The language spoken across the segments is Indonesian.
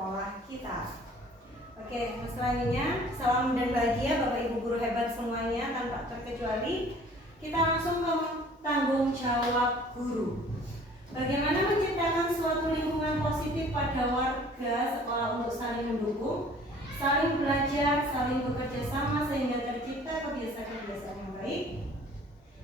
sekolah kita. Oke, selanjutnya salam dan bahagia Bapak Ibu guru hebat semuanya tanpa terkecuali. Kita langsung ke tanggung jawab guru. Bagaimana menciptakan suatu lingkungan positif pada warga sekolah untuk saling mendukung, saling belajar, saling bekerja sama sehingga tercipta kebiasaan-kebiasaan yang baik.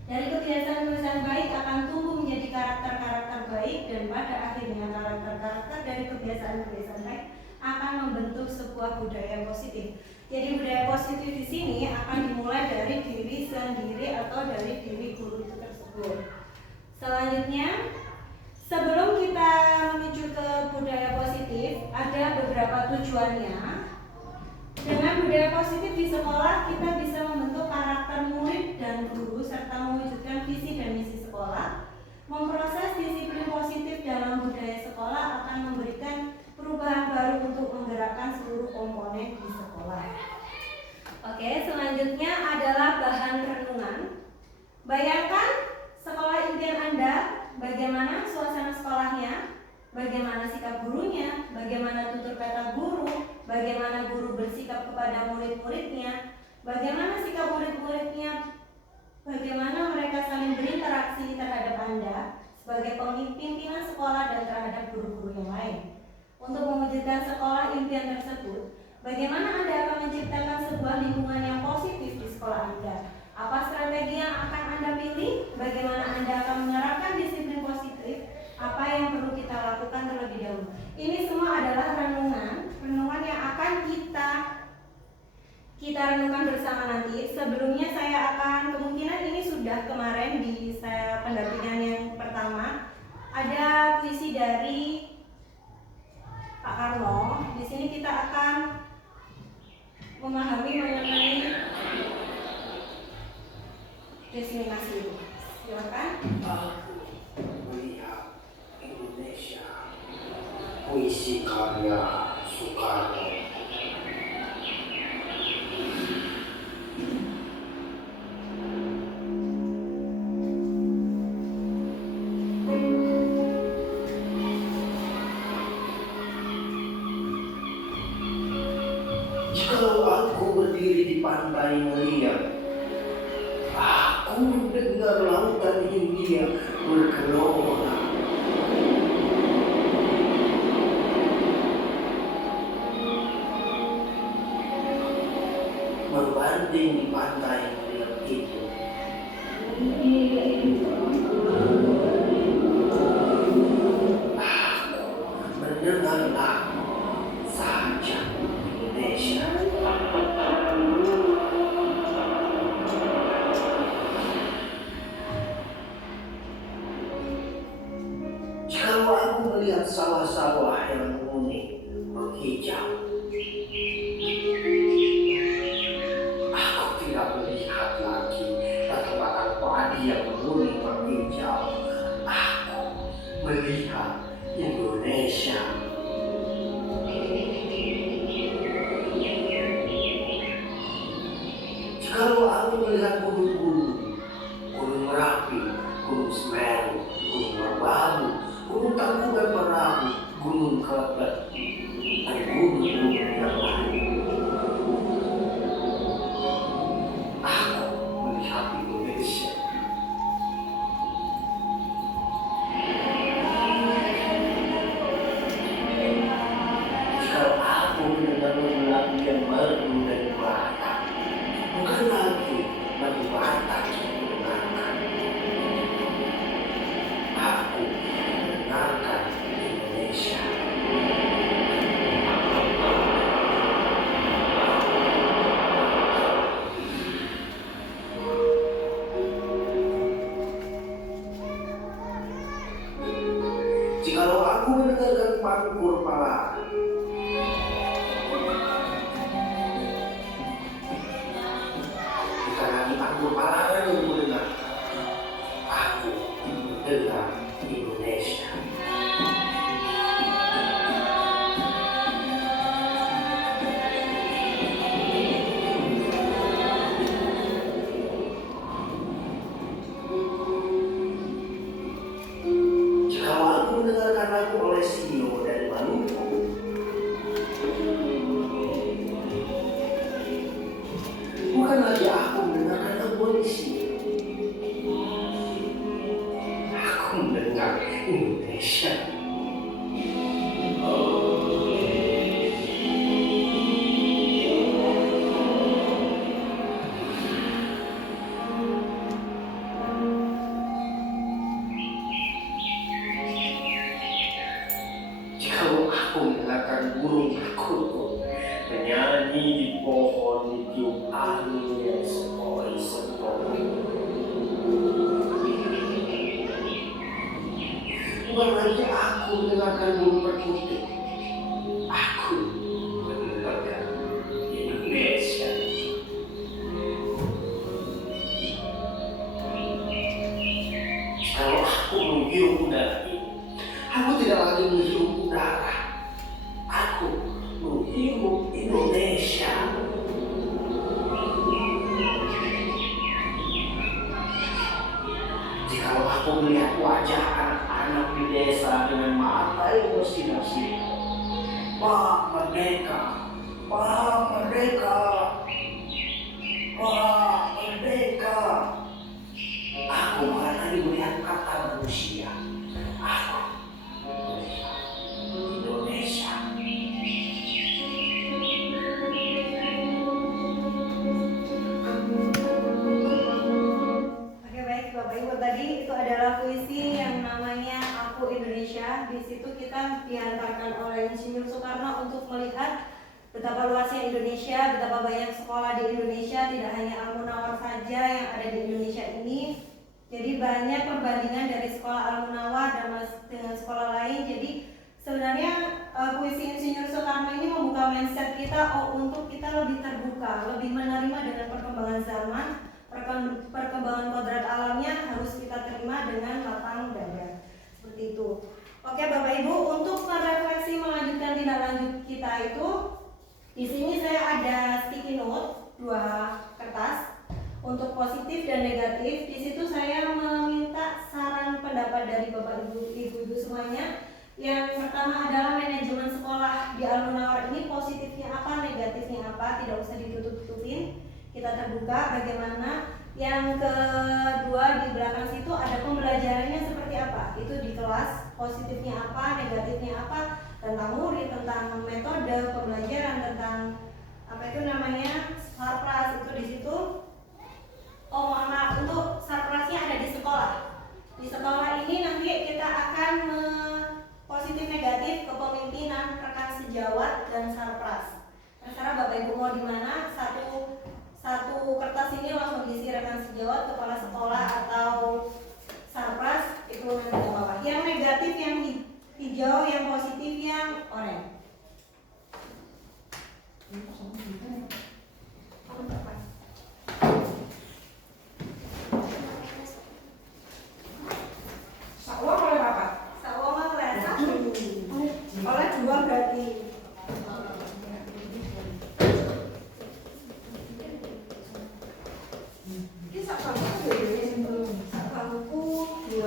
Dari kebiasaan-kebiasaan baik akan tumbuh menjadi karakter-karakter baik, dan pada akhirnya karakter-karakter dari kebiasaan-kebiasaan baik akan membentuk sebuah budaya positif. Jadi budaya positif di sini akan dimulai dari diri sendiri atau dari diri guru itu tersebut. Selanjutnya, sebelum kita menuju ke budaya positif, ada beberapa tujuannya. Dengan budaya positif di sekolah, kita bisa membentuk karakter murid dan guru serta mewujudkan visi dan misi sekolah. Memproses disiplin positif dalam budaya sekolah akan memberikan perubahan baru untuk menggerakkan seluruh komponen di sekolah. Oke, selanjutnya adalah bahan renungan. Bayangkan sekolah impian Anda, bagaimana suasana sekolahnya, bagaimana sikap gurunya, bagaimana tutur kata guru, bagaimana guru bersikap kepada murid-muridnya, bagaimana sikap murid-muridnya, bagaimana mereka saling berinteraksi terhadap Anda sebagai pimpinan sekolah dan terhadap guru-guru yang lain. Untuk mewujudkan sekolah impian tersebut, bagaimana Anda akan menciptakan sebuah lingkungan yang positif di sekolah Anda? Apa strategi yang akan Anda pilih? Bagaimana Anda akan menerapkan disiplin positif? Apa yang perlu kita lakukan terlebih dahulu? Ini semua adalah renungan yang akan kita renungkan bersama nanti. Sebelumnya saya akan, kemungkinan ini sudah kemarin di saya pendampingan yang pertama, ada puisi dari Pak Karno. Di sini kita akan memahami mengenai diskriminasi itu. Silakan. Melihat Indonesia, puisi karya Soekarno. Jikalau aku berdiri di pantai melihat, aku mendengar lautan Hindia bergelora. Membanding di pantai melihat itu, aku mendengar lagu saja Indonesia. Jikalau aku melihat sawah-sawah yang kuning menghijau, aku tidak melihat lagi batang-batang padi yang menguning menghijau. Aku melihat Indonesia. Jikalau aku melihat gunung-gunung, Gunung Merapi, Gunung Semeru, Gunung Merbabu, Gunung Tangkuban Perahu, Gunung Kelebet, dan gunung-gunung yang lain, aku melihat Indonesia. Jika aku mendengar lagu yang merdu dari Batak, bukan lagi lagu Batak yang mendengarkan, aku mendengarkan Indonesia. Jikalau aku mendengarkan pangkur pala, bukan lagi pangkur pala yang mendengar, aku mendengar Indonesia. Jikalau aku mendengarkan lagu oleh Sio dari Maluku, burung perkutut menyanyi di pohon ditiup angin yang sepoi-sepoi. Bukan lagi aku mendengarkan burung perkutut, aku mendengarkan Indonesia. Kalau aku menghirup udara ini, aku tidak lagi menghirup udara. Aku menghirup Indonesia. Jikalau aku melihat wajah anak-anak di desa dengan mata yang bersinar-sinar, Pak Merdeka, Pak Merdeka, Pak Merdeka. Aku bukan lagi melihat kata manusia. Aku melihat Indonesia. Oke, baik Bapak Ibu, tadi itu adalah puisi yang namanya Aku Indonesia. Di situ kita diantarkan oleh Insinyur Soekarno untuk melihat betapa luasnya Indonesia, betapa banyak sekolah di Indonesia, tidak hanya Al-Munawar saja yang ada di Indonesia ini. Jadi banyak perbandingan dari sekolah Al-Munawar dengan sekolah lain. Jadi sebenarnya puisi Insinyur Soekarno ini membuka mindset kita untuk kita lebih terbuka, lebih menerima dengan perkembangan zaman, perkembangan kodrat alamnya harus kita terima dengan lapang dada. Seperti itu. Oke Bapak Ibu, untuk merefleksi melanjutkan tindak lanjut kita itu, di sini saya ada sticky note 2 kertas. Untuk positif dan negatif, di situ saya meminta saran pendapat dari Bapak Ibu semuanya. Yang pertama adalah manajemen sekolah di Al-Munawar ini positifnya apa, negatifnya apa, tidak usah ditutup-tutupin. Kita terbuka bagaimana. Yang kedua di belakang situ ada pembelajarannya seperti apa. Itu di kelas positifnya apa, negatifnya apa, tentang murid, tentang metode pembelajaran, tentang apa itu namanya sarpras itu di situ. Oh mohon maaf, untuk sarprasnya ada di sekolah. Di sekolah ini nanti kita akan positif negatif kepemimpinan, rekan sejawat, dan sarpras. Terserah Bapak Ibu mau di mana. Satu kertas ini langsung diisi rekan sejawat, kepala sekolah, atau sarpras, itu nanti tidak apa-apa. Yang negatif yang hijau, yang positif yang oranye. Oleh 2 berarti. Ini sakbangku 2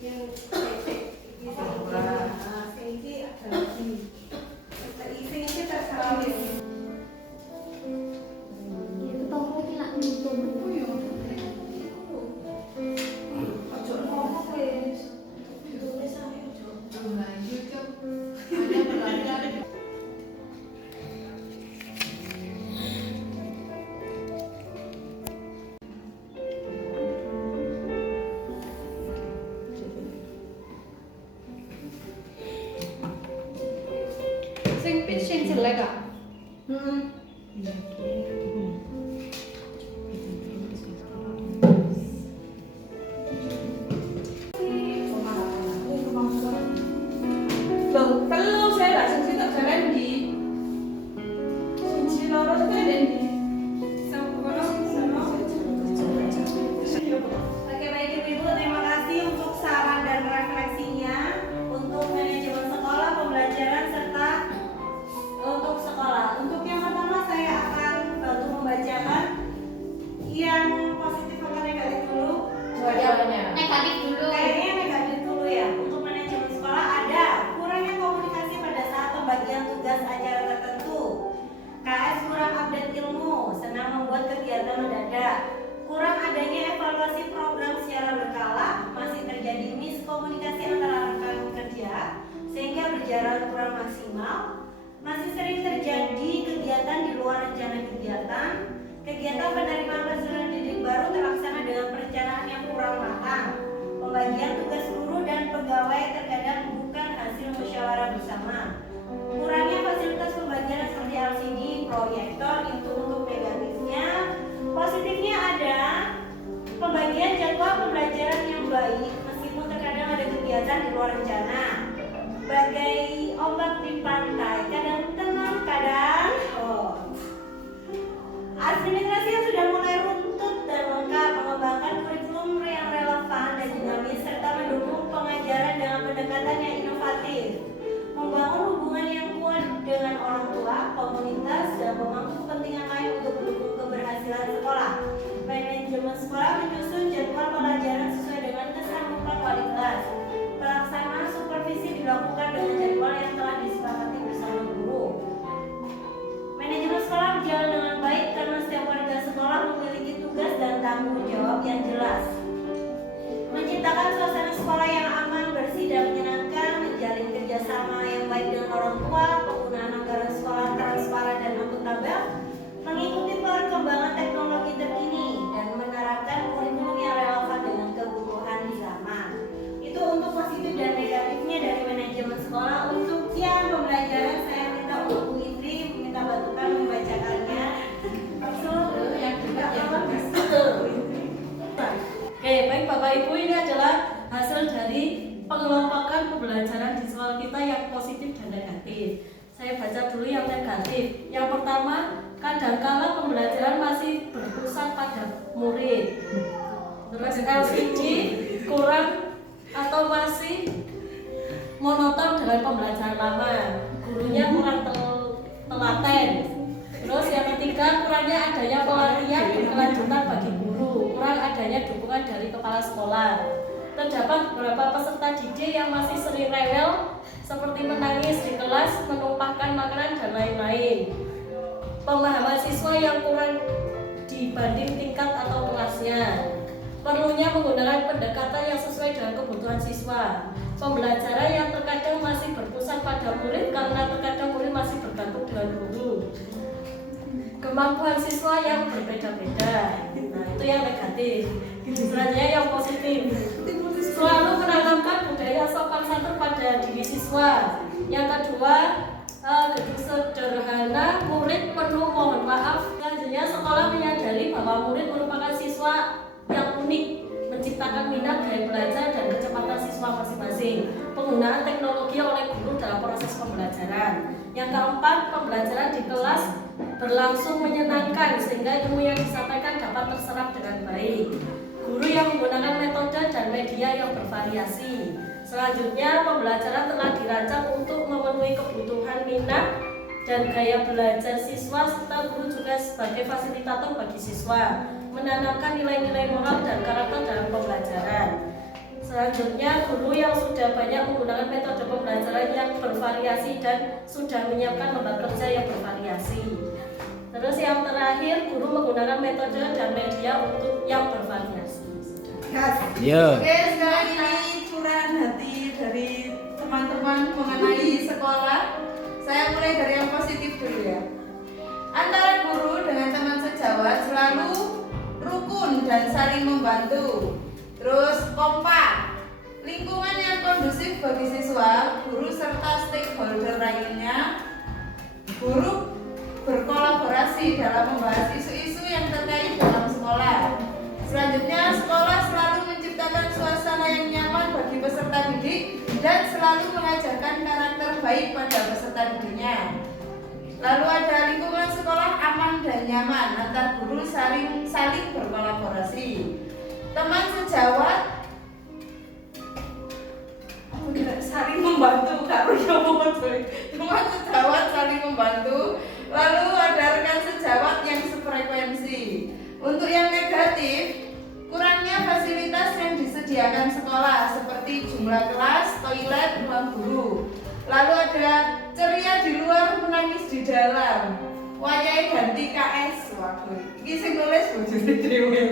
yang ini ada lagi. Ini terserah. Itu toko iki lak nutup. Ojo ngomong wis. Ditulis ae ojo. Nah, YouTube. Ada pelajaran. Sing pitch sing jelek ah. Kalau saya lah sing tak jalan di sing loro itu ada di Oke baik Ibu, terima kasih untuk saran dan refleksinya untuk manajemen sekolah, pembelajaran, serta untuk sekolah. Untuk yang pertama saya akan bantu membacakan yang positif atau negatif dulu. dua-duanya. Negatif dulu. Kayaknya negatif dulu ya. Untuk manajemen sekolah ada kurangnya komunikasi pada saat pembagian tugas acara tertentu. KS kurang update ilmu, senang membuat kegiatan mendadak. Kurang adanya evaluasi program secara berkala, masih terjadi miskomunikasi antara rekan kerja sehingga berjalan kurang maksimal. Masih sering terjadi kegiatan di luar rencana kegiatan. Kegiatan penerimaan peserta didik baru terlaksana dengan perencanaan yang kurang matang. Pembagian tugas guru dan pegawai terkadang bukan hasil musyawarah bersama. negatif. Saya baca dulu yang negatif. Yang pertama, kadangkala pembelajaran masih berpusat pada murid. Terus LCD kurang atau masih monoton dengan pembelajaran lama. Gurunya kurang telaten. Terus yang ketiga, kurangnya adanya pelatihan berkelanjutan bagi guru, kurang adanya dukungan dari kepala sekolah. Terdapat beberapa peserta didik yang masih sering rewel, seperti menangis di kelas, menumpahkan makanan, dan lain-lain. Pemahaman siswa yang kurang dibanding tingkat atau kelasnya. Perlunya menggunakan pendekatan yang sesuai dengan kebutuhan siswa. Pembelajaran yang terkadang masih berpusat pada murid karena terkadang murid masih bergantung dengan guru. Kemampuan siswa yang berbeda-beda. Nah, itu yang negatif. Selanjutnya yang positif. Selalu menanamkan budaya sopan santun pada diri siswa. Yang kedua, gedung sederhana, murid penuh mohon maaf. Selanjutnya, sekolah menyadari bahwa murid merupakan siswa yang unik, menciptakan minat gaya belajar dan kecepatan siswa masing-masing. Penggunaan teknologi oleh guru dalam proses pembelajaran. Yang keempat, pembelajaran di kelas berlangsung menyenangkan sehingga ilmu yang disampaikan dapat terserap dengan baik. Guru yang menggunakan metode dan media yang bervariasi. Selanjutnya, pembelajaran telah dirancang untuk memenuhi kebutuhan minat dan gaya belajar siswa, serta guru juga sebagai fasilitator bagi siswa, menanamkan nilai-nilai moral dan karakter dalam pembelajaran. Selanjutnya, guru yang sudah banyak menggunakan metode pembelajaran yang bervariasi dan sudah menyiapkan lembar kerja yang bervariasi. Terus yang terakhir, guru menggunakan metode dan media untuk yang bervariasi. Ya. Oke, sekarang ini curahan hati dari teman-teman mengenai sekolah. Saya mulai dari yang positif dulu ya. Antara guru dengan teman sejawat selalu rukun dan saling membantu. Terus kompak. Lingkungan yang kondusif bagi siswa, guru serta stakeholder lainnya. Guru berkolaborasi dalam membahas isu-isu yang terkait dalam sekolah. Selanjutnya, sekolah selalu menciptakan suasana yang nyaman bagi peserta didik dan selalu mengajarkan karakter baik pada peserta didiknya. Lalu ada lingkungan sekolah aman dan nyaman, antar guru saling berkolaborasi. Teman sejawat saling membantu, teman sejawat saling membantu. Lalu ada rekan sejawat yang sefrekuensi. Untuk yang negatif, kurangnya fasilitas yang disediakan sekolah seperti jumlah kelas, toilet, ruang guru. Lalu ada ceria di luar, menangis di dalam. Wayahe ganti KS, waduh. Iki sing nulis bojone dhewe.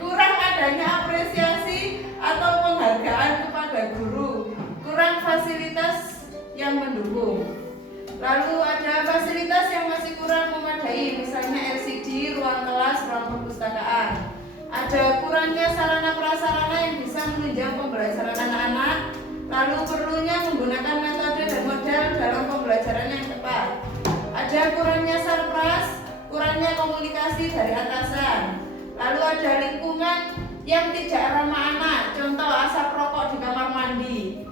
Kurang adanya apresiasi atau penghargaan kepada guru. Kurang fasilitas yang mendukung. Lalu ada fasilitas yang masih kurang memadai, misalnya LCD, ruang kelas, ruang perpustakaan. Ada kurangnya sarana prasarana yang bisa menunjang pembelajaran anak-anak. Lalu perlunya menggunakan metode dan model dalam pembelajaran yang tepat. Ada kurangnya sarpras, kurangnya komunikasi dari atasan. Lalu ada lingkungan yang tidak ramah anak, contoh asap rokok di kamar mandi.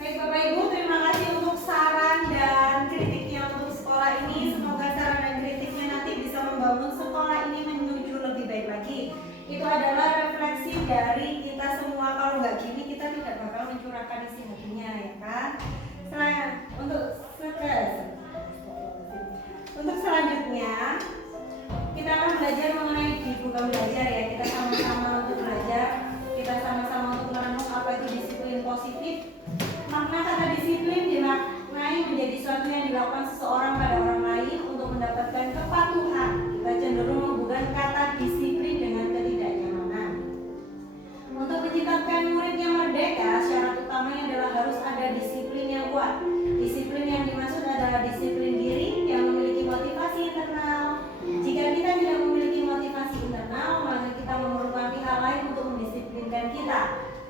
Baik Bapak Ibu, terima kasih untuk saran dan kritiknya untuk sekolah ini. Semoga saran dan kritiknya nanti bisa membangun sekolah ini menuju lebih baik lagi. Itu adalah refleksi dari kita semua. Kalau nggak gini kita tidak bakal mencurahkan isi hatinya, ya kan? Untuk selanjutnya kita akan belajar mengenai di buku belajar ya. Kita sama-sama untuk belajar, kita sama-sama untuk merenung apa itu disiplin positif. Makna kata disiplin dimaknai menjadi sesuatu yang dilakukan seseorang pada orang lain untuk mendapatkan kepatuhan. Kita cenderung menghubungkan kata disiplin dengan ketidaknyamanan. Untuk menciptakan murid yang merdeka, syarat utamanya adalah harus ada disiplin yang kuat. Disiplin yang dimaksud adalah disiplin diri yang memiliki motivasi internal. Jika kita tidak memiliki motivasi internal, maka kita memerlukan pihak lain untuk mendisiplinkan kita.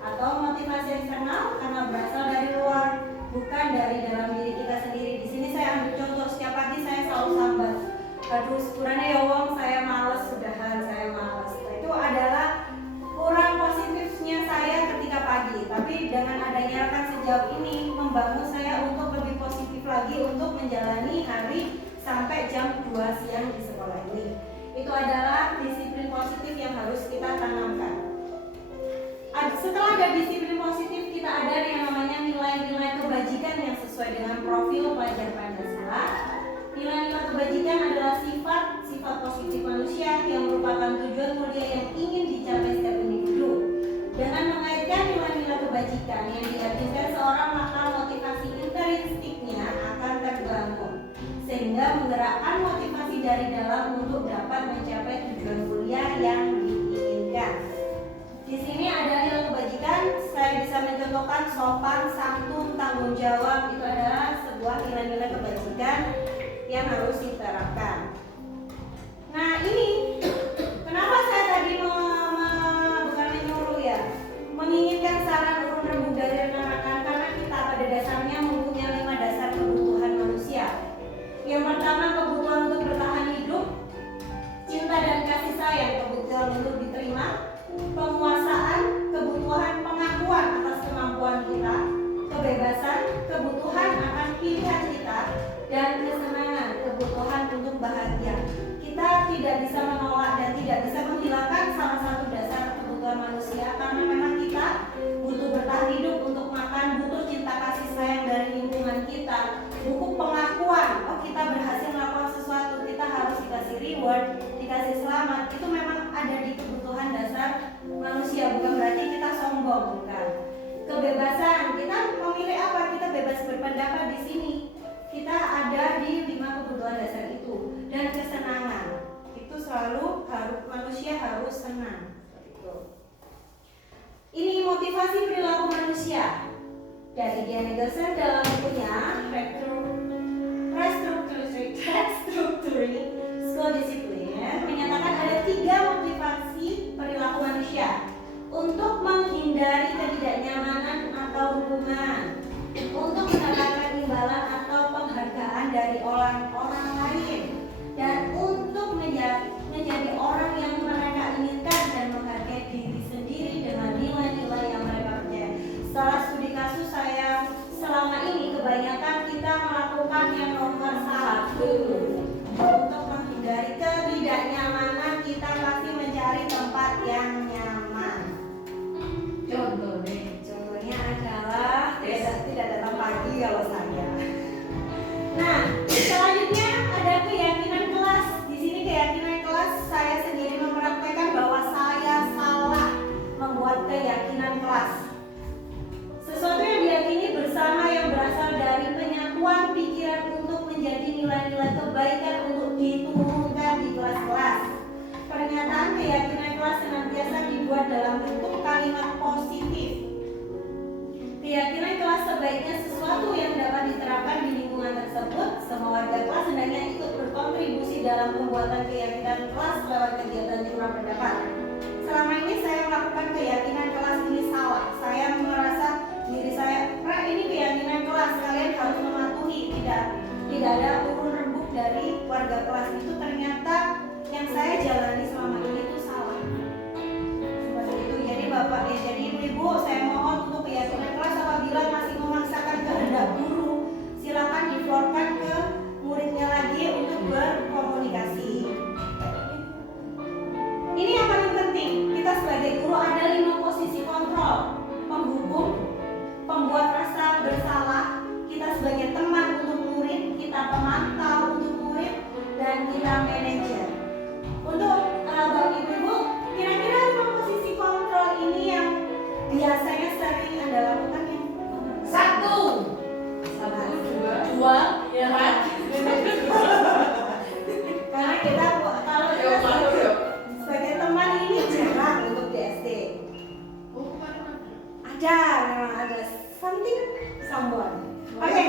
Atau motivasi eksternal karena berasal dari luar, bukan dari dalam diri kita sendiri. Di sini saya ambil contoh, setiap pagi saya selalu sambat. Aduh, syukurannya ya wong, saya malas, sudahan saya malas. Itu adalah kurang positifnya saya ketika pagi. Tapi dengan adanya rekan sejauh ini, membangun saya untuk lebih positif lagi untuk menjalani hari sampai jam 2 siang di sekolah ini. Itu adalah disiplin positif yang harus kita tanamkan. Setelah ada disiplin positif, kita ada yang namanya nilai-nilai kebajikan yang sesuai dengan profil pelajar Pancasila. Nilai-nilai kebajikan adalah sifat positif manusia yang merupakan tujuan mulia yang ingin dicapai setiap individu. Dengan mengaitkan nilai-nilai kebajikan yang diyakinkan seorang, maka motivasi intrinstiknya akan terbangun, sehingga menggerakkan motivasi dari dalam untuk dapat mencapai tujuan mulia yang diinginkan. Di sini ada nilai kebajikan, saya bisa mencontohkan sopan, santun, tanggung jawab. Itu adalah sebuah nilai-nilai kebajikan yang harus diterapkan. Nah ini, kenapa saya tadi bukan menyuruh ya, menginginkan saran urun rembuk dari rekan-rekan, karena kita pada dasarnya mempunyai 5 dasar kebutuhan manusia. Yang pertama, kebutuhan untuk bertahan hidup, cinta dan kasih sayang, kebutuhan untuk diterima, penguasaan, kebutuhan pengakuan atas kemampuan kita, kebebasan, kebutuhan akan pilihan kita, dan kesenangan, kebutuhan untuk bahagia. Kita tidak bisa menolak dan tidak bisa menghilangkan salah satu dasar kebutuhan manusia, karena memang kita butuh bertahan hidup untuk makan, butuh cinta kasih sayang dari lingkungan kita, butuh pengakuan, oh kita berhasil melakukan sesuatu, kita harus dikasih reward, dikasih selamat. Itu memang ada di kebutuhan dasar manusia, bukan berarti kita sombong, bukan. Kebebasan, kita memilih apa? Kita bebas berpendapat di sini. Kita ada di 5 kebutuhan dasar itu. Dan kesenangan, itu selalu manusia harus senang. Ini motivasi perilaku manusia dari Diane Gelsen dalam bukunya Restructuring School Discipline menyatakan ada 3 motivasi perilaku manusia untuk menghindari ketidaknyamanan atau hubungan, untuk mendapatkan imbalan atau penghargaan dari orang-orang lain, dan untuk menjadi orang yang mereka inginkan dan menghargai diri sendiri dengan nilai-nilai yang mereka percaya. Setelah studi kasus saya selama ini, kebanyakan kita melakukan yang nomor 1. Untuk menghindari ketidaknyamanan, kita pasti mencari tempat yang nyaman. Contohnya adalah tidak datang pagi kalau saya. Nah, selanjutnya ada keyakinan kelas. Di sini keyakinan kelas, saya sendiri mempraktekkan bahwa saya salah membuat keyakinan kelas. Sesuatu yang diyakini bersama yang berasal dari penyatuan pikiran untuk menjadi nilai-nilai kebaikan untuk diturunkan di kelas-kelas. Pernyataan keyakinan kelas senantiasa dibuat dalam bentuk kalimat positif. Keyakinan kelas sebaiknya sesuatu yang dapat diterapkan di lingkungan tersebut. Semua warga kelas hendaknya ikut berkontribusi dalam pembuatan keyakinan kelas lewat kegiatan curah pendapat. Selama ini saya melakukan keyakinan kelas ini salah. Saya merasa diri saya, ini keyakinan kelas, kalian harus mematuhi. Tidak ada urun rembuk dari warga kelas itu. Ternyata yang saya jalani selama ini itu salah. Seperti itu. Jadi bapak, jadi ibu-ibu, saya mohon untuk keyakinan kelas apabila masih memaksakan kehendak guru, silakan diflorkan ke muridnya lagi untuk berkomunikasi. Ini yang paling penting. Kita sebagai guru ada 5 posisi kontrol: penghubung, pembuat rasa bersalah, kita sebagai teman untuk murid, kita pemantau untuk murid, dan kita manajer. Untuk bapak ibu, kira-kira 5 posisi kontrol ini yang biasanya sering Anda lakukan yang 1, 2, ya kan? karena kita kalau kita sebagai teman ini jarang untuk di SD. Ada, memang ada someone. Oke.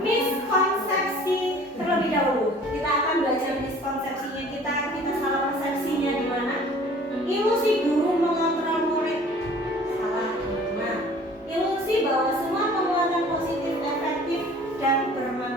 Miskonsepsi terlebih dahulu. Kita akan belajar miskonsepsinya kita salah persepsinya di mana. Ilusi guru mengontrol murid. Salah. Nah, ilusi bahwa semua penguatan positif efektif dan bermanfaat.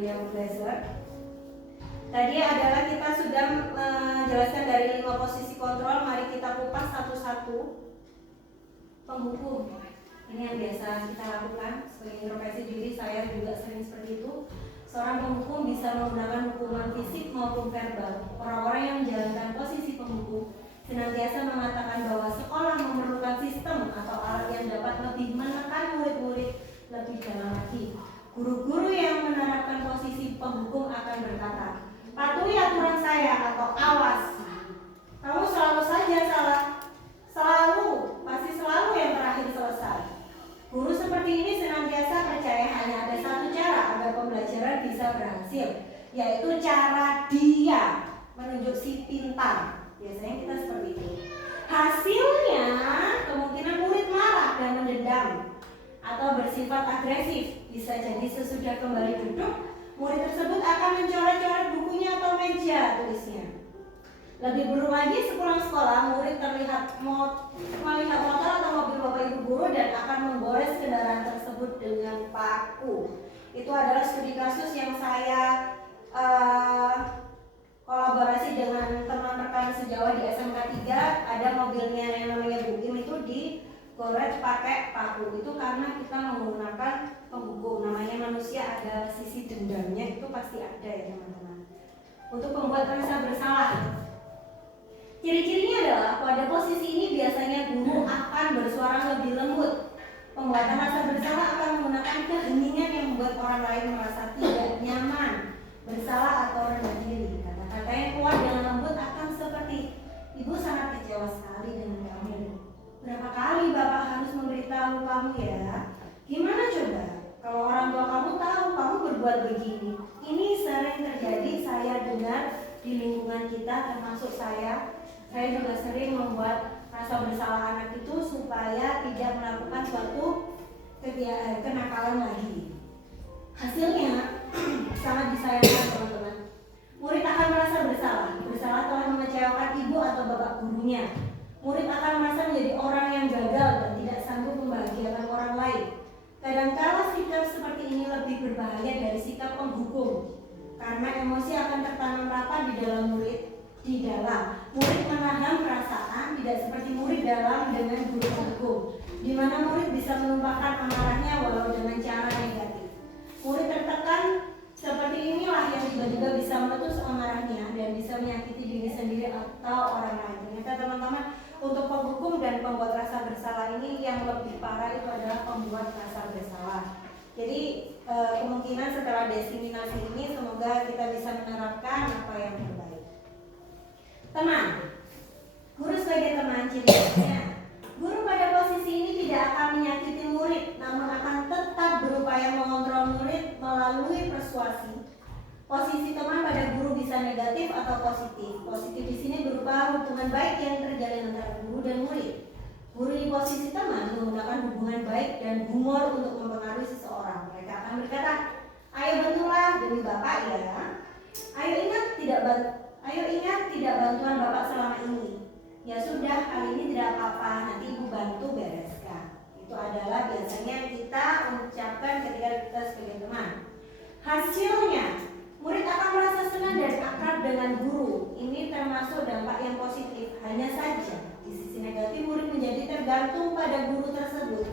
William Glaser. Tadi adalah kita sudah menjelaskan dari 5 posisi kontrol. Mari kita kupas satu-satu. Penghukum, ini yang biasa kita lakukan sebagai introspeksi diri. Saya juga sering seperti itu. Seorang penghukum bisa menggunakan hukuman fisik maupun verbal. Orang-orang yang menjalankan posisi penghukum senantiasa mengatakan bahwa sekolah memerlukan sistem atau alat yang dapat lebih menekan murid-murid lebih dalam lagi. Guru-guru yang menerapkan posisi penghukum akan berkata, "Patuhi aturan saya," atau "Awas, kamu selalu saja salah. Pasti selalu yang terakhir selesai." Guru seperti ini senantiasa percaya hanya ada satu cara agar pembelajaran bisa berhasil, yaitu cara dia menunjuk si pintar. Biasanya kita seperti itu. Hasilnya kemungkinan murid marah dan mendendam atau bersifat agresif. Bisa jadi sesudah kembali duduk, murid tersebut akan mencoret-coret bukunya atau meja tulisnya. Lebih buruk lagi, sepulang sekolah, murid terlihat melihat motor atau mobil bapak ibu guru dan akan menggores kendaraan tersebut dengan paku. Itu adalah studi kasus yang saya kolaborasi dengan teman rekan sejawat di SMK 3. Ada mobilnya yang namanya Bu Im itu digores pakai paku. Itu karena kita menggunakan penghukum. Namanya manusia ada sisi dendamnya, itu pasti ada ya teman-teman. Untuk membuat rasa bersalah. Ciri-cirinya adalah pada posisi ini biasanya guru akan bersuara lebih lembut. Pembuatan rasa bersalah akan menggunakan keheningan yang membuat orang lain merasa tidak nyaman, bersalah atau rendah diri. Kata-kata yang keluar dengan lembut akan seperti, "Ibu sangat kecewa sekali dengan kamu. Berapa kali Bapak harus memberitahu kamu ya? Gimana coba kalau orang tua kamu tahu kamu berbuat begini?" Ini sering terjadi, saya dengar di lingkungan kita, termasuk saya. Saya juga sering membuat rasa bersalah anak itu supaya tidak melakukan suatu kenakalan lagi. Hasilnya sangat disayangkan teman-teman. Murid akan merasa bersalah telah mengecewakan ibu atau bapak gurunya. Murid akan merasa menjadi orang yang gagal dan tidak sanggup membahagiakan orang lain. Kadang-kala sikap seperti ini lebih berbahaya dari sikap penghukum, karena emosi akan tertanam rapat di dalam murid. Murid menahan perasaan, tidak seperti murid dalam dengan guru penghukum, di mana murid bisa menumpahkan amarahnya walau dengan cara negatif. Murid tertekan seperti inilah yang tiba-tiba bisa meletus amarahnya dan bisa menyakiti diri sendiri atau orang lain. Ternyata teman-teman, untuk penghukum dan pembuat rasa bersalah ini yang lebih parah itu adalah pembuat rasa bersalah. Jadi kemungkinan setelah diskriminasi ini semoga kita bisa menerapkan apa yang terbaik. Teman, guru sebagai teman, cirinya guru pada posisi ini tidak akan menyakiti murid, namun akan tetap berupaya mengontrol murid melalui persuasi. Posisi teman pada guru bisa negatif atau positif. Positif di sini berupa hubungan baik yang terjalin antara guru dan murid. Guru di posisi teman menggunakan hubungan baik dan humor untuk mempengaruhi seseorang. Mereka akan berkata, "Ayo bantulah demi Bapak ya. Ayo ingat tidak bantuan Bapak selama ini. Ya sudah, kali ini tidak apa-apa, nanti Ibu bantu bereskan." Itu adalah biasanya yang kita ucapkan ketika kita sebagai teman. Hasilnya, murid akan merasa senang dan akrab dengan guru. Ini termasuk dampak yang positif. Hanya saja, di sisi negatif murid menjadi tergantung pada guru tersebut.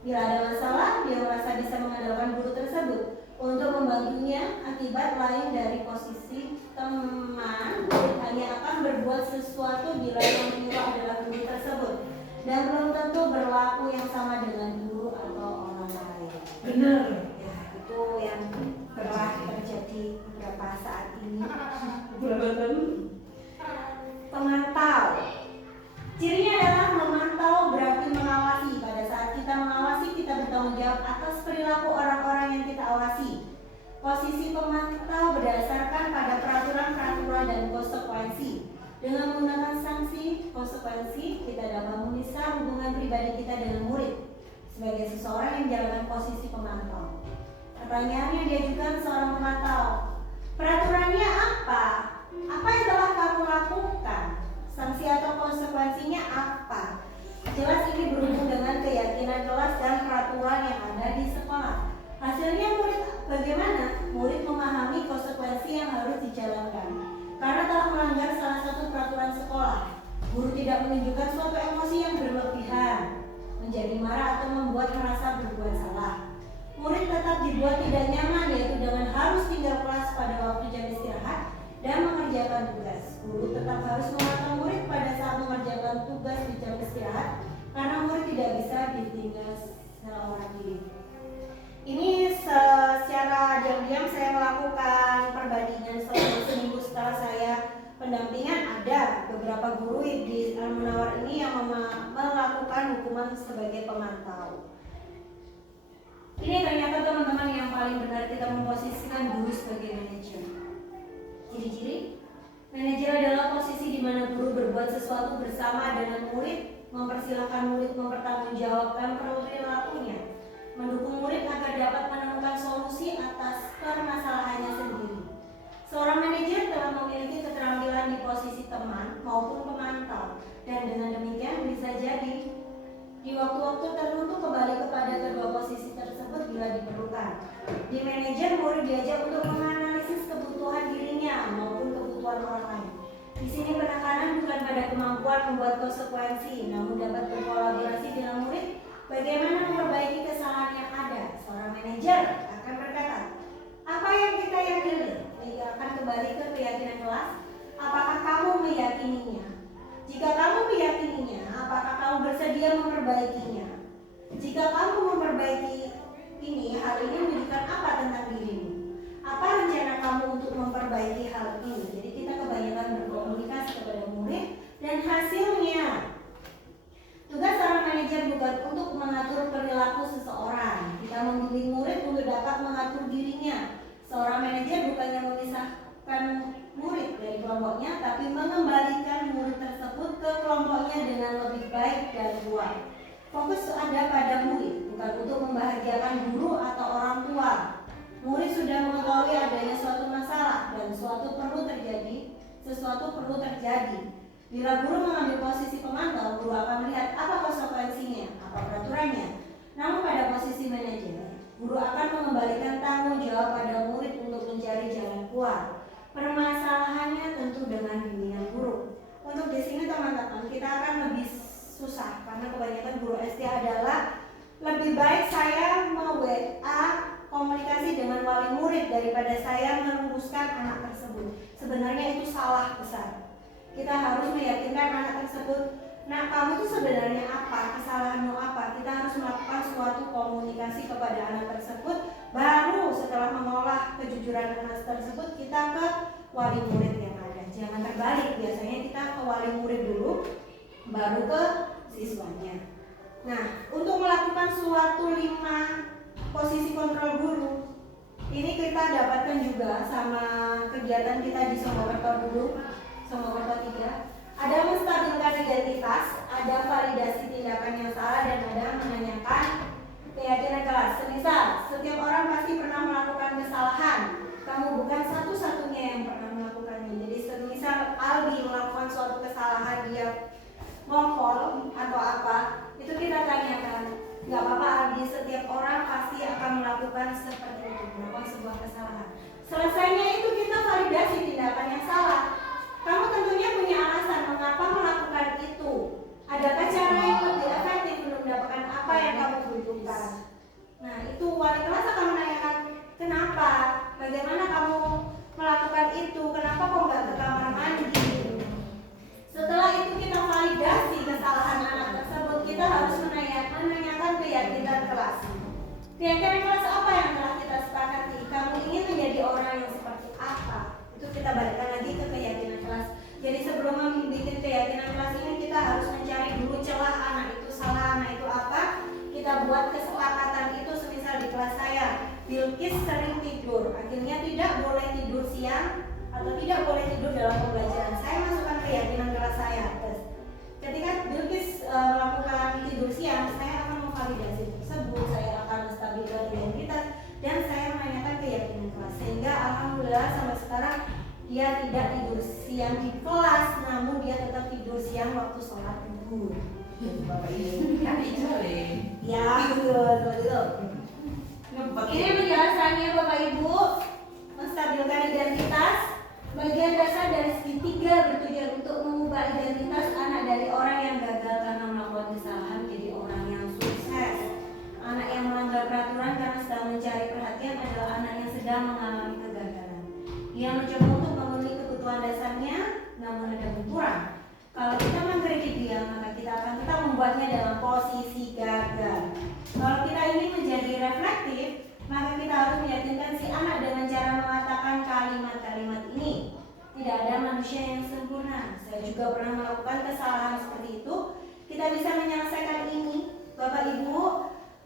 Bila ada masalah, dia merasa bisa mengandalkan guru tersebut untuk membantunya. Akibat lain dari posisi teman, murid hanya akan berbuat sesuatu bila yang menyuruh adalah guru tersebut, dan belum tentu berlaku yang sama dengan guru atau orang lain. Benar. Ya, itu yang telah terjadi beberapa saat ini. Pemantau. Cirinya adalah memantau berarti mengawasi. Pada saat kita mengawasi, kita bertanggung jawab atas perilaku orang-orang yang kita awasi. Posisi pemantau berdasarkan pada peraturan-peraturan dan konsekuensi. Dengan menggunakan sanksi konsekuensi, kita dapat memisah hubungan pribadi kita dengan murid sebagai seseorang yang menjalankan posisi pemantau. Pertanyaan yang diajukan seorang pemantau, peraturannya apa? Apa yang telah kamu lakukan? Sanksi atau konsekuensinya apa? Jelas ini berhubung dengan keyakinan kelas dan peraturan yang ada di sekolah. Hasilnya murid bagaimana? Murid memahami konsekuensi yang harus dijalankan. Karena telah melanggar salah satu peraturan sekolah, guru tidak menunjukkan suatu emosi yang berlebihan, menjadi marah atau membuat merasa berbuat salah. Murid tetap dibuat tidak nyaman, yaitu dengan harus tinggal kelas pada waktu jam istirahat dan mengerjakan tugas. Guru tetap harus memantau murid pada saat mengerjakan tugas di jam istirahat, karena murid tidak bisa ditinggal seorang diri. Ini secara diam-diam saya melakukan perbandingan selama seminggu setelah saya pendampingan. Ada beberapa guru di Al-Munawar ini yang melakukan hukuman sebagai pemantau. Ini ternyata teman-teman yang paling benar kita memposisikan guru sebagai manajer. Ciri-ciri manajer adalah posisi di mana guru berbuat sesuatu bersama dengan murid, mempersilahkan murid mempertanggungjawabkan perilakunya, mendukung murid agar dapat menemukan solusi atas permasalahannya sendiri. Seorang manajer telah memiliki keterampilan di posisi teman maupun pemantau, dan dengan demikian bisa jadi di waktu-waktu tertentu kembali kepada kedua posisi tersebut bila diperlukan. Di manajer, murid diajak untuk menganalisis kebutuhan dirinya maupun kebutuhan orang lain. Di sini penekanan bukan pada kemampuan membuat konsekuensi, namun dapat berkolaborasi dengan murid bagaimana memperbaiki kesalahan yang ada. Seorang manajer akan berkata, apa yang kita yakini? Ia akan kembali ke keyakinan kelas. Apakah kamu meyakininya? Jika kamu meyakininya, apakah kamu bersedia memperbaikinya? Jika kamu memperbaiki ini, hal ini menunjukkan apa tentang dirimu? Apa rencana kamu untuk memperbaiki hal ini? Jadi kita kebanyakan berkomunikasi kepada murid dan hasilnya. Tugas seorang manajer bukan untuk mengatur perilaku seseorang. Kita membimbing murid untuk dapat mengatur dirinya. Seorang manajer bukannya memisahkan murid dari kelompoknya, tapi mengembalikan murid tersebut ke kelompoknya dengan lebih baik dan kuat. Fokus ada pada murid, bukan untuk membahagiakan guru atau orang tua. Murid sudah mengetahui adanya suatu masalah dan sesuatu perlu terjadi. Bila guru mengambil posisi pemantau, guru akan melihat apa konsekuensinya, apa peraturannya. Namun pada posisi manajer, guru akan mengembalikan tanggung jawab pada murid untuk mencari jalan keluar. Permasalahannya tentu dengan bimbingan guru. Untuk di sini teman-teman, kita akan lebih susah karena kebanyakan guru SD adalah lebih baik saya me-WA komunikasi dengan wali murid daripada saya merumuskan anak tersebut. Sebenarnya itu salah besar. Kita harus meyakinkan anak tersebut, nah kamu itu sebenarnya apa, kesalahanmu apa. Kita harus melakukan suatu komunikasi kepada anak tersebut. Baru setelah mengolah kejujuran anak tersebut, kita ke wali murid yang ada. Jangan terbalik, biasanya kita ke wali murid dulu, baru ke siswanya. Nah, untuk melakukan suatu 5 posisi kontrol guru, ini kita dapatkan juga sama kegiatan kita di Songgokerto dulu, Songgokerto 3. Ada menstabilkan identitas, ada validasi tindakan yang salah, dan ada menanyakan keyakinan kelas. Semisal, setiap orang pasti pernah melakukan kesalahan. Kamu bukan satu-satunya yang pernah melakukannya. Jadi semisal Albi melakukan suatu kesalahan, dia ngokol atau apa, itu kita tanyakan, nggak apa-apa Albi, setiap orang pasti akan melakukan seperti itu, melakukan sebuah kesalahan. Selesainya itu kita validasi tindakan yang salah. Kamu tentunya punya alasan mengapa melakukan itu. Adakah cara yang lebih efektif untuk mendapatkan apa yang kamu butuhkan? Nah, itu wali kelas akan menanyakan, kenapa? Bagaimana kamu melakukan itu? Kenapa kok nggak ke kamar mandi? Setelah itu kita validasi kesalahan anak tersebut, kita harus menanyakan keyakinan kelas. Keyakinan kelas apa yang telah kita sepakati? Kamu ingin menjadi orang yang seperti apa? Itu kita balikkan lagi ke keyakinan kelas. Jadi sebelum membuat keyakinan kelas ini, kita harus mencari dulu celah anak itu, salah anak itu apa. Kita buat kesepakatan itu. Semisal di kelas saya, Bilkis sering tidur, akhirnya tidak boleh tidur siang atau tidak boleh tidur dalam pembelajaran. Saya masukkan keyakinan kelas saya. Terus, ketika Bilkis melakukan tidur siang, saya akan memvalidasi tersebut, saya akan menstabilkan identitas, dan saya menanyakan keyakinan kelas. Sehingga alhamdulillah sampai sekarang dia tidak tidur siang di kelas, namun dia tetap tidur siang waktu sholat zuhur. Bapak ini kan itu Ya betul, betul. Ini Bagian dasar dari segitiga bertujuan untuk mengubah identitas anak dari orang yang gagal karena melakukan kesalahan menjadi orang yang sukses. Anak yang melanggar peraturan karena sedang mencari perhatian adalah anak yang sedang mengalami kegagalan. Dia mencoba untuk memenuhi kebutuhan dasarnya, namun ada kurang. Kalau kita mengkritik dia, maka kita akan tetap membuatnya dalam posisi gagal. Kalau kita ingin menjadi reflektif, maka kita harus meyakinkan si anak dengan cara mengatakan kalimat-kalimat ini. Tidak ada manusia yang sempurna. Saya juga pernah melakukan kesalahan seperti itu. Kita bisa menyelesaikan ini. Bapak Ibu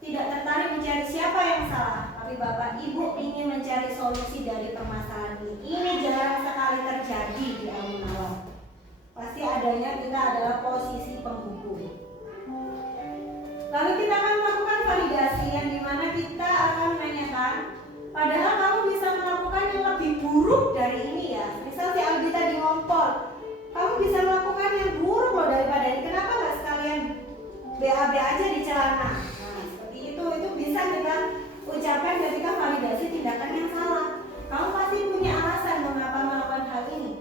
tidak tertarik mencari siapa yang salah, tapi Bapak Ibu ingin mencari solusi dari permasalahan ini. Ini jarang sekali terjadi di awal-awal. Pasti adanya kita adalah posisi penghubung. Lalu kita akan melakukan validasi yang dimana kita akan menanyakan, padahal kamu bisa melakukan yang lebih buruk dari ini ya. Misal si Aldi tadi ngompol, kamu bisa melakukan yang buruk loh daripada ini. Kenapa nggak sekalian BAB aja di celana? Nah seperti itu bisa kita ucapkan ketika validasi tindakan yang salah. Kamu pasti punya alasan mengapa melakukan hal ini.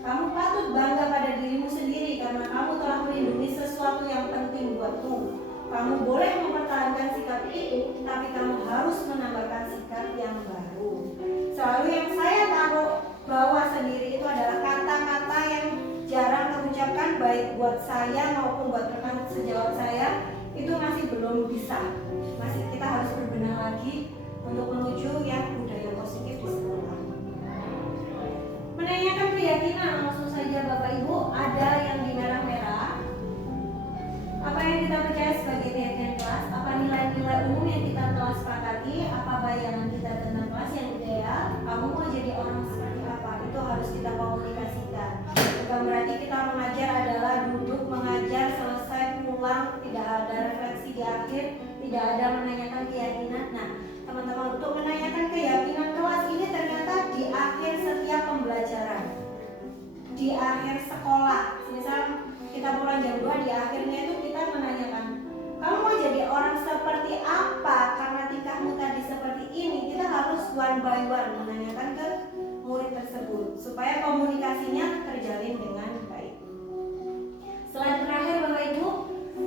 Kamu patut bangga pada dirimu sendiri karena kamu telah melindungi sesuatu yang penting buatmu. Kamu boleh mempertahankan sikap itu, tapi kamu harus menambahkan sikap yang baru. Selalu yang saya taruh bawah sendiri itu adalah kata-kata yang jarang terucapkan baik buat saya maupun buat rekan sejawat saya. Itu masih belum bisa. Masih kita harus berbenah lagi untuk menuju yang budaya positif di sekolah. Menanyakan keyakinan langsung saja Bapak Ibu, ada yang di merah-merah. Apa yang kita percaya sebagai keyakinan kelas, apa nilai-nilai umum yang kita telah sepakati, apa bayangan kita tentang kelas yang ideal, kamu mau jadi orang seperti apa, itu harus kita komunikasikan. Bukan berarti kita mengajar adalah duduk, mengajar, selesai, pulang, tidak ada refleksi di akhir, tidak ada menanyakan keyakinan. Nah, teman-teman, untuk menanyakan keyakinan kelas ini ternyata di akhir setiap pembelajaran, di akhir sekolah. Misal kita pulang jam 2, di akhirnya itu kita menanyakan, kamu mau jadi orang seperti apa karena tingkahmu tadi seperti ini. Kita harus one by one menanyakan ke murid tersebut supaya komunikasinya terjalin dengan baik. Slide terakhir Bapak Ibu,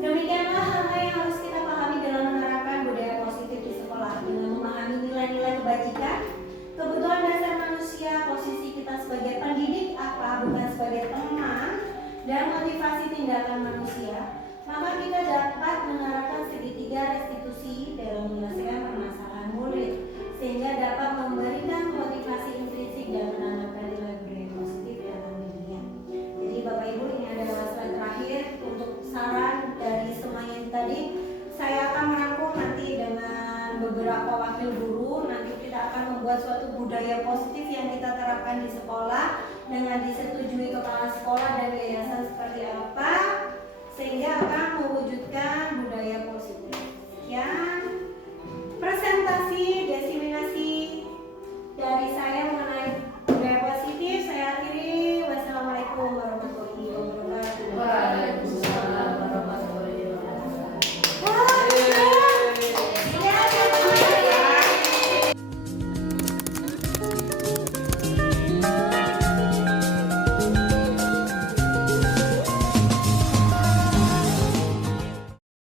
demikianlah hal-hal yang harus kita pahami dalam menerapkan budaya positif di sekolah. Dengan memahami nilai-nilai kebajikan, kebutuhan dasar manusia, posisi kita sebagai pendidik apa, bukan sebagai teman, dan motivasi tindakan manusia, maka kita dapat menerapkan segitiga restitusi dalam menyelesaikan permasalahan murid, sehingga dapat memberikan motivasi intrinsik dan menanamkan nilai budaya positif dalam dirinya. Jadi Bapak Ibu, ini adalah slide terakhir untuk saran dari semuanya tadi. Saya akan merangkum nanti dengan beberapa wakil guru. Nanti kita akan membuat suatu budaya positif yang kita terapkan di sekolah dengan disetujui kepala sekolah dan yayasan seperti apa, sehingga akan mewujudkan budaya positif. Sekian.